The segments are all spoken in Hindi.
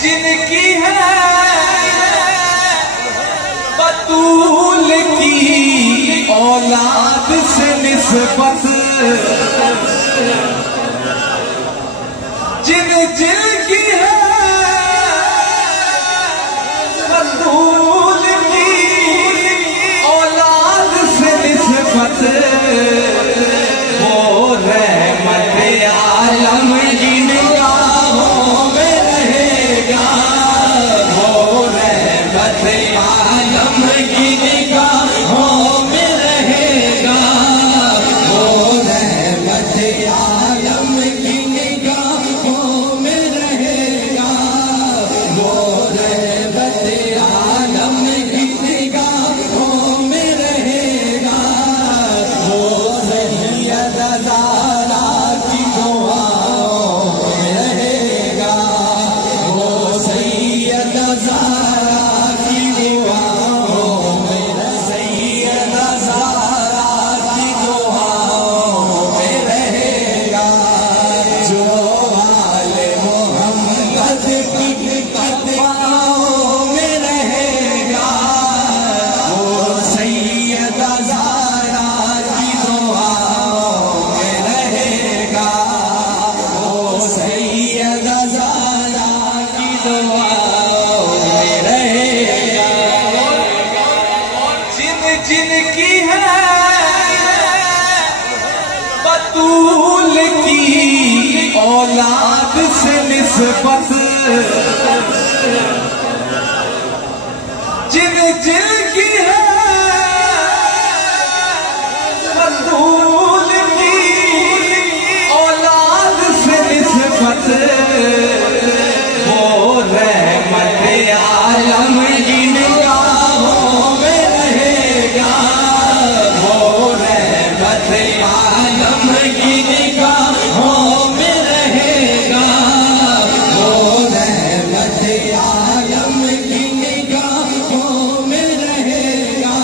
जिनकी है बतूल की औलाद से निस्बत, जिन जिनकी है बतूल की औलाद से निस्बत, वो रहमत आलम की निगाहों में रहेगा, वो रहमत आलम की निगाहों में रहेगा, वो रहमत आलम की निगाहों में रहेगा, वो रहमत आलम की निगाहों में रहेगा, वो सैयद ज़हरा की दुआओं में रहेगा, वो सैयद ज़हरा की दुआओं में, सैयद ज़हरा की दुआओं में रहेगा, जो आले मोहम्मद की दुआओं में रहेगा, वो सैयद ज़हरा की दुआओं में रहेगा, वो सैयद ज़हरा की दुआओं में रहेगा। जिन जिनकी है बतूल की औलाद से निस्बत, जिन जिनकी है बतूल की औलाद से निस्बत, वो रहमत आलम की निगाहों में रहेगा, वो रहमत आलम की निगाहों में रहेगा, वो रहमत आलम की निगाहों में रहेगा,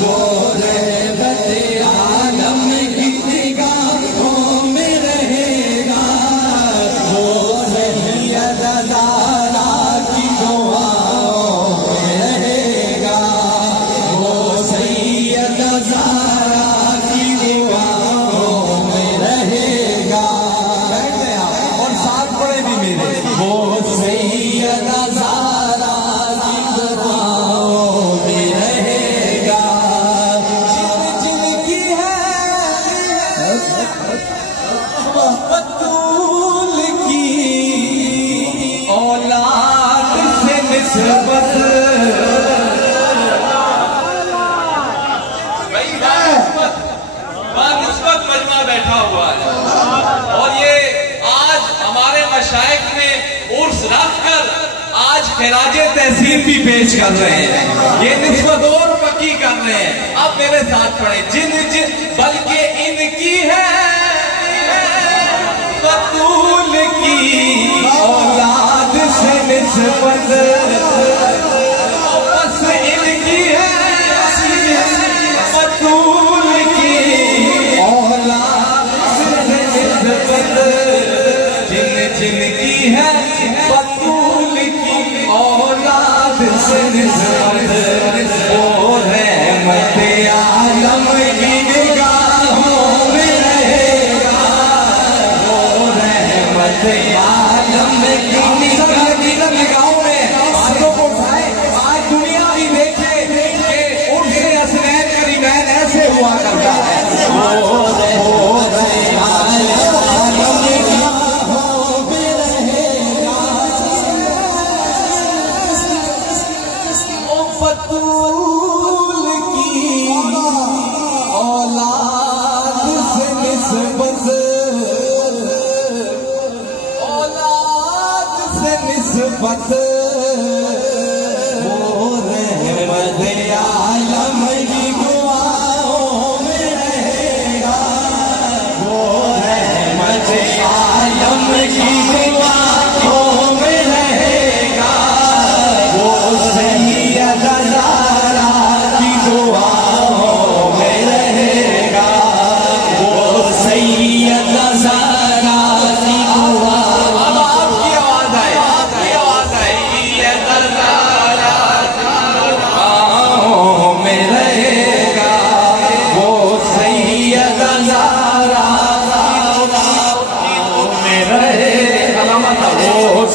वो रहमत आलम की निगाहों में रहेगा, वो सैयद ज़हरा की दुआओं में रहेगा, वो सैयद ज़हरा की दुआओं में रहेगा। बैठ गया और साथ पड़े भी मेरे, वो सैयद ज़हरा की दुआओं में रहेगा, जिन जिनकी है बतूल की औलाद से निस्बत। निस्बत मजमा बैठा हुआ है और ये आज हमारे मशाइख ने उर्स रखकर आज खिराजे तहसील भी पेश कर रहे हैं, ये निस्बत और पक्की कर रहे हैं। अब मेरे साथ पढ़े, जिन जिन बल्कि इनकी है बतूल की औलाद से निस्बत, बस इनकी है बतूल की औलाद से निस्बत, जिन जिनकी है बतूल की औलाद से निस्बत, वो रहमत आलम की निगाहों में रहेगा, वो रहमत आलम की निगाहों में। हाथों को उठाए, आज दुनिया भी देखे कि उनसे असनैन करीमैन ऐसे हुआ करता है, वो बतूल की औलाद से निस्बत, औलाद से निस्बत, वो रहमत आलम की दुआओं में रहेगा, वो रहमत आलम की दुआओं में रहेगा, वो सैयद ज़हरा की दुआओं में रहेगा, वो सैयद ज़हरा की दुआओं। अब आपकी आवाज आए,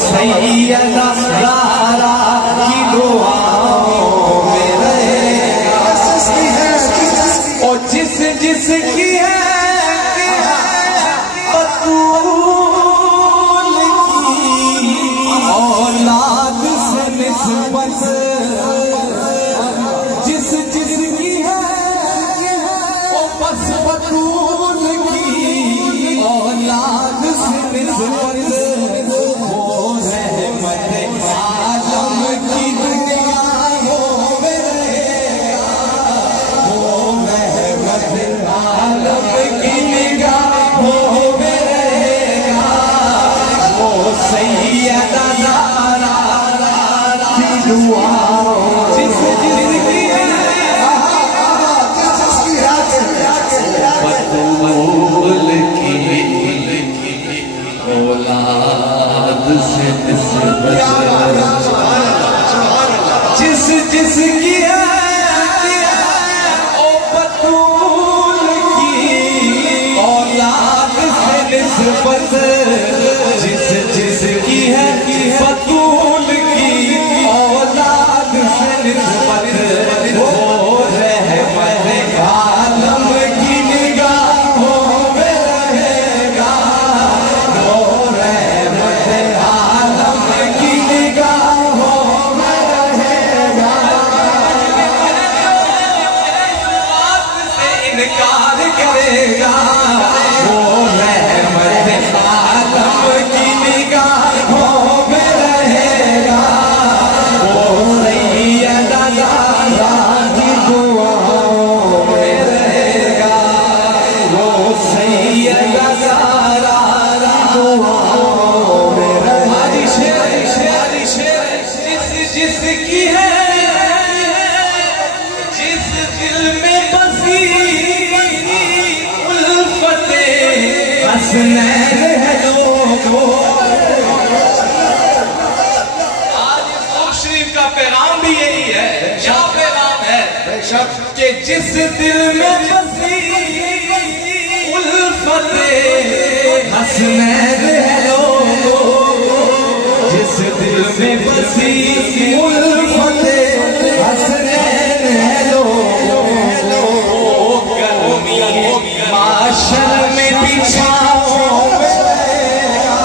सैयदा ज़हरा की दुआओं में रहेगा। और जिस जिस की है बतूल की औलाद से निस्बत, जिस जिस की है वो बस बतूल की औलाद से निस्बत, वो रहमत आलम की निगाहों में रहेगा, वो रहमत आलम की निगाहों में रहेगा। वो सैयदा ज़हरा की दुआओं जिस जिस की बतूल की औलाद से निस्बत, जिस जिस की है ओ बतूल की औलाद से निस्बत, जिस जिस की है बतूल की औलाद से निस्बत, वो रहमत आलम की निगाहों में रहेगा, वो रहमत आलम की निगाहों में रहेगा। बात से इनकार करेगा, वो रहमत आलम की निगाहों में रहेगा, वो सैयदा ज़हरा की दुआओं में रहेगा, वो सैयदा ज़हरा की दुआओं में रहेगा। जिस जिस की है, जिस दिल में बसी उल्फते हसनैन है लोगों। आज इस शरीफ का पैगाम भी यही है, क्या पैगाम है कि जिस दिल में बसी उल्फते हसनैन है लोगों, जिस दिल में बसी उल्फते हसनैन है लोगों, गर्मी माशर में बिछाओ में रहेगा,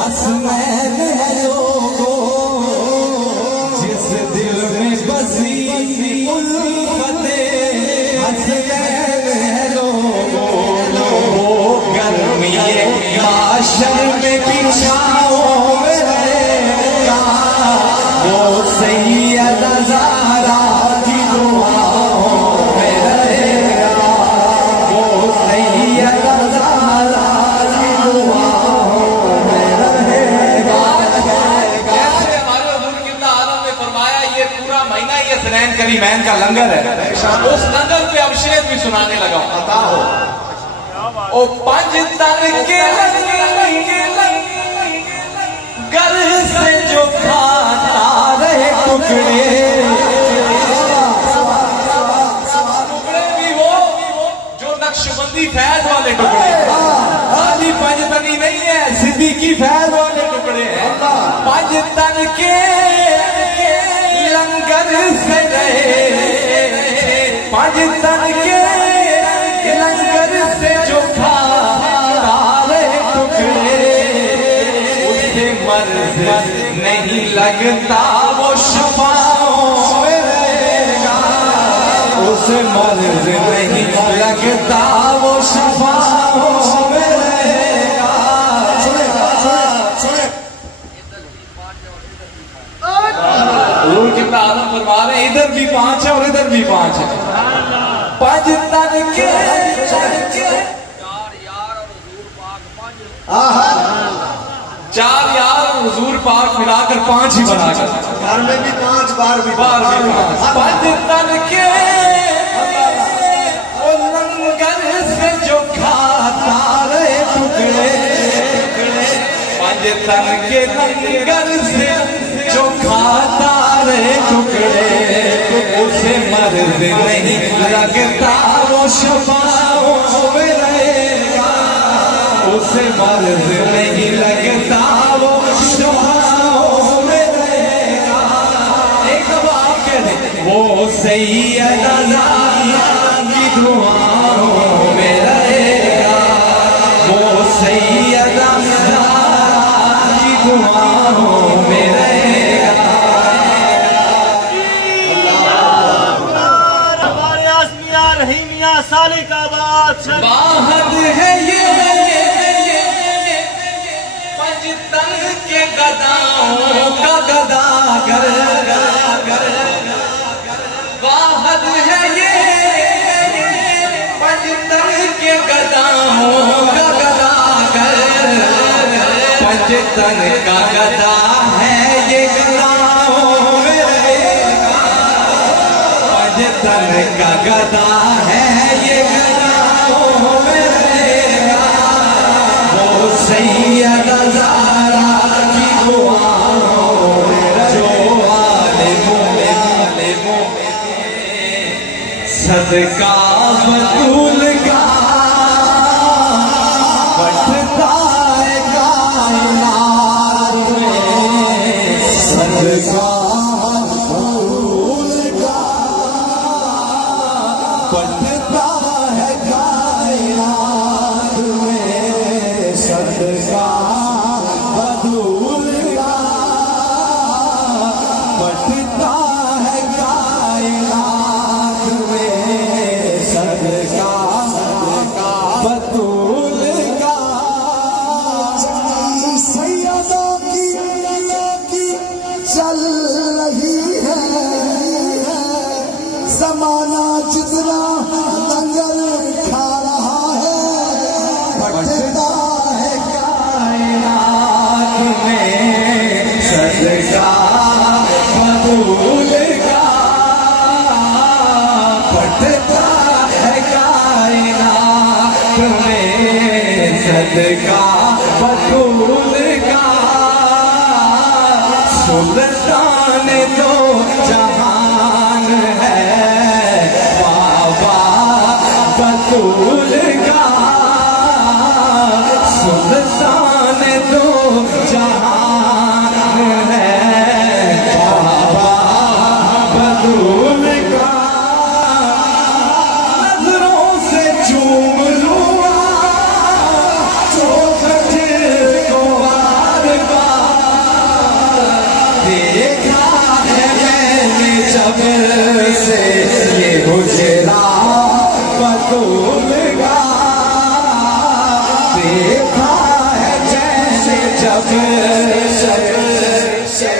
हसनैन है लोगों, जिस दिल में बसी उल्फते हसनैन है लोगों, वो गर्मी माशर में बिछाओ में रहेगा, वो सैयदा ज़हरा की दुआओं में रहेगा, वो सैयदा ज़हरा की दुआओं में रहेगा। जैसे हमारे हुज़ूर क़िबला आलम ने फरमाया, ये पूरा महीना ये हसनैन करीमैन का लंगर है, उस लंगर पे अब शेर भी सुनाने लगा। पता हो ओ पंज तन के घर से जो खाता रहे टुकड़े, टुकड़े भी वो जो नक्शबंदी फैज वाले टुकड़े, खाली पंज तनी नहीं है, सिद्दीकी फैज वाले टुकड़े हैं। पंज तन के लंगर से गए, पंज तन के लंगर से जो खाता रहे टुकड़े, उससे मर्ज़ नहीं लगता वो शफाओं में रहेगा, उसे मर्ज़ नहीं लगता वो शफाओं में रहेगा। हुज़ूर क़िबला आलम फरमा रहे हैं, इधर भी 5 है और इधर भी 5 है। पंज तन के चार यार हुजूर पाक मिलाकर 5 ही बना कर, घर में भी 5 बार भी 5 ये तन के लंगर से जो खाता रहे टुकड़े, उसे मर्द नहीं लगता वो शफाओं में रहेगा, उसे मर्द नहीं लगता वो शफाओं में रहेगा। एक दफा आप कह दें, वो सैयदा की दुआओं में रहेगा, वो सैयदा की दुआओं में रहेगा। हमारे आसमिया रहीमिया सालिका बादशाह बाहद है ये पंजतन के गदाओं का गदागर, बाहद है ये पंजतन के गदाओं का गदागर, पंजतन का गदा है ये गदाओं में रहेगा, पंजतन का गदा है ये गदाओं में रहेगा, वो सैयदा ज़हरा की दुआओं में जो आलिमों में सदका बतूल का बढ़ता है कायनात में, सदका बतूल का बढ़ता है कायनात में, सदका बतूल का बढ़ता है कायनात में, सदका बतूल का। सैयदा की चल रही है, जमाना जितना लंगर खा रहा है, बढ़ता है कायनात में, सदका बतूल का बढ़ता है कायनात में, सदका बतूल का। सुल्तान दो जहान है बाबा बतूल का, सुल्तान दो जहान है बाबा बतूल का। नजरों से चूम लूंगा चौखट को बार बार, देखा है मैंने जब से ये हुजरा बतूल का, देखा है जैसे जब से।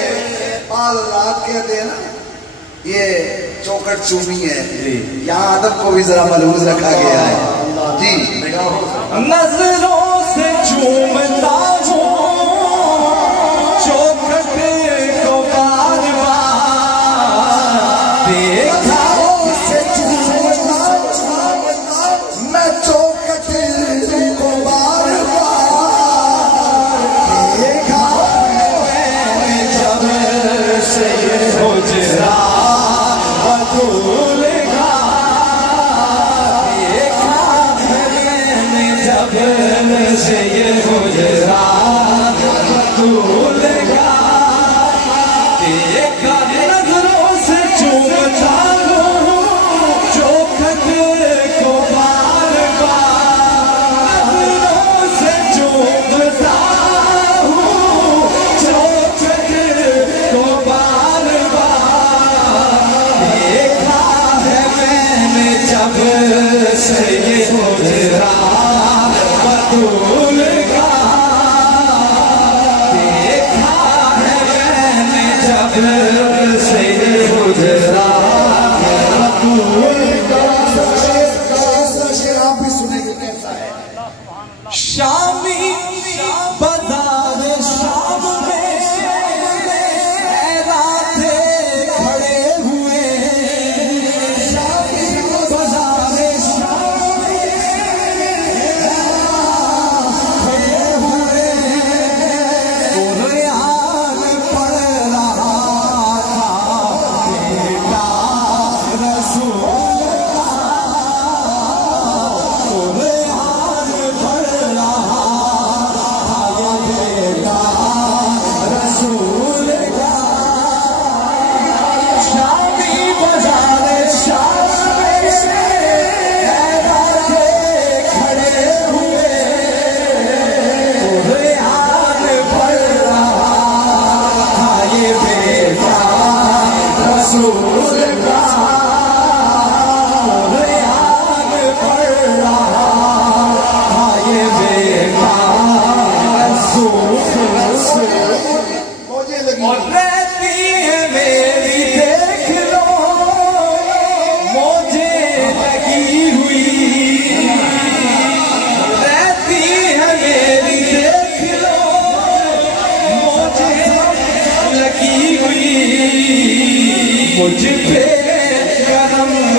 पाल रात कहते हैं ना, ये चौखट चूमी है, यहाँ अदब को भी जरा मलहूज रखा गया है जी। नजरों से चूमता हूँ चौखट को बार बार, देखा से मैं चौखट को बार बार, देखा मैंने जब से ये हुजरा बतूल का, देखा मैंने जब से ये हुजरा बतूल का, देखा नजरों से चूमता हूँ चौखट को बार बार, नजरों से चूमता हूँ चौखट को बार बार, देखा है मैंने जब से ये हुजरा बतूल का, देखा है मैंने जब से ये हुजरा बतूल का। आप भी सुनेंगे कैसा है। शामी बाजार शाम में राते खड़े हुए, बाजार शाम में मुझ पे करम